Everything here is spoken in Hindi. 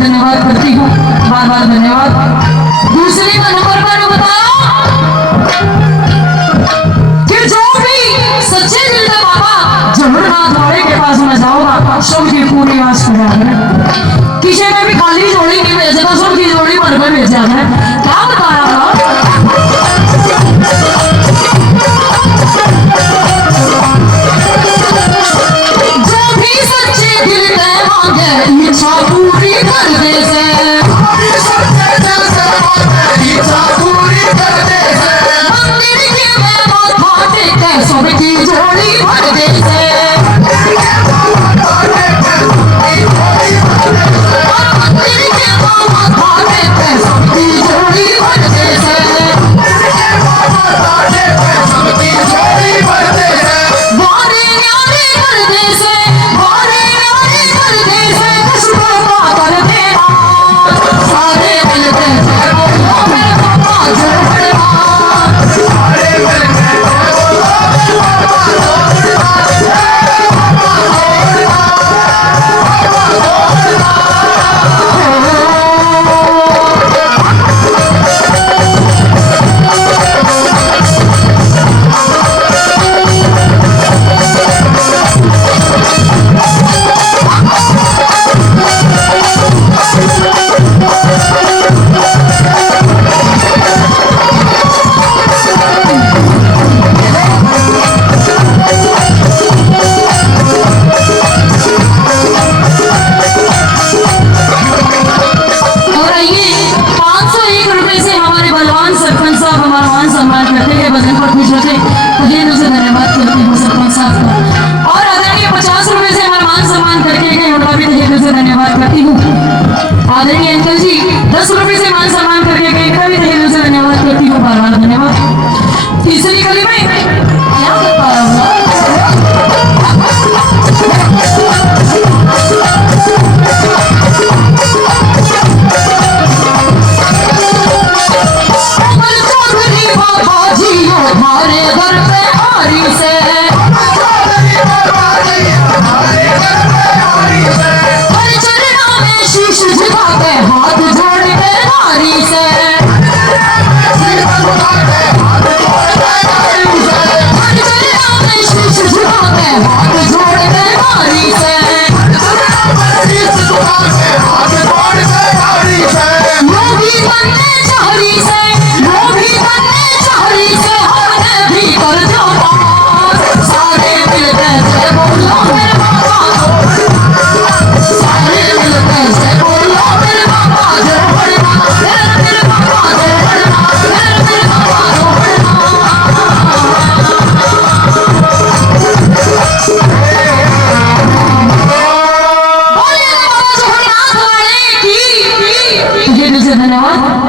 धन्यवाद करती हूँ, बार बार धन्यवाद। दूसरी नंबर पर बताओ कि जो भी सच्चे दिल से बाबा जगन्नाथ वाले के पास में जाओगा सबकी पूरी आस पूरा है। किसी में भी खाली जोड़ी नहीं भेजेगा, सबकी जोड़ी भर में भेजा है। क्या बताया जो भी सच्चे दिल में मांगे इच्छा पूरी कर दे से, मंदिर के में माथा टेके सबकी जोड़ी भर दे से, मंदिर के माथा टेके सबकी जोड़ी भर दे से, वारे न्यारे कर दे से, वारे न्यारे कर दे से, खुशबू कर देना सारे मिलके जय बोलो मेरे पापा जय भोलेनाथ, सारे मिलके जय बोलो मेरे पापा जय आदरणीय अंकल जी 10 रुपए से मान सम्मान करके गए, इनका भी तहे दिल से धन्यवाद करती हूँ, बार बार धन्यवाद। तीसरी गली में क्या बता रहा हूँ, हमारे घर पे आरी से मारी से हाथ जोड़ के मारी से लोभी बनने चाहरी से लोभी बनने चाहरी से हमने भी कर दिया पास सारे मिलकर से बोलो मेरे बाबा सारे मिलकर से बोलो मेरे बाबा जो बड़ना मेरे बाबा जो बड़ना मेरे बाबा जो बड़ना धन्यवाद।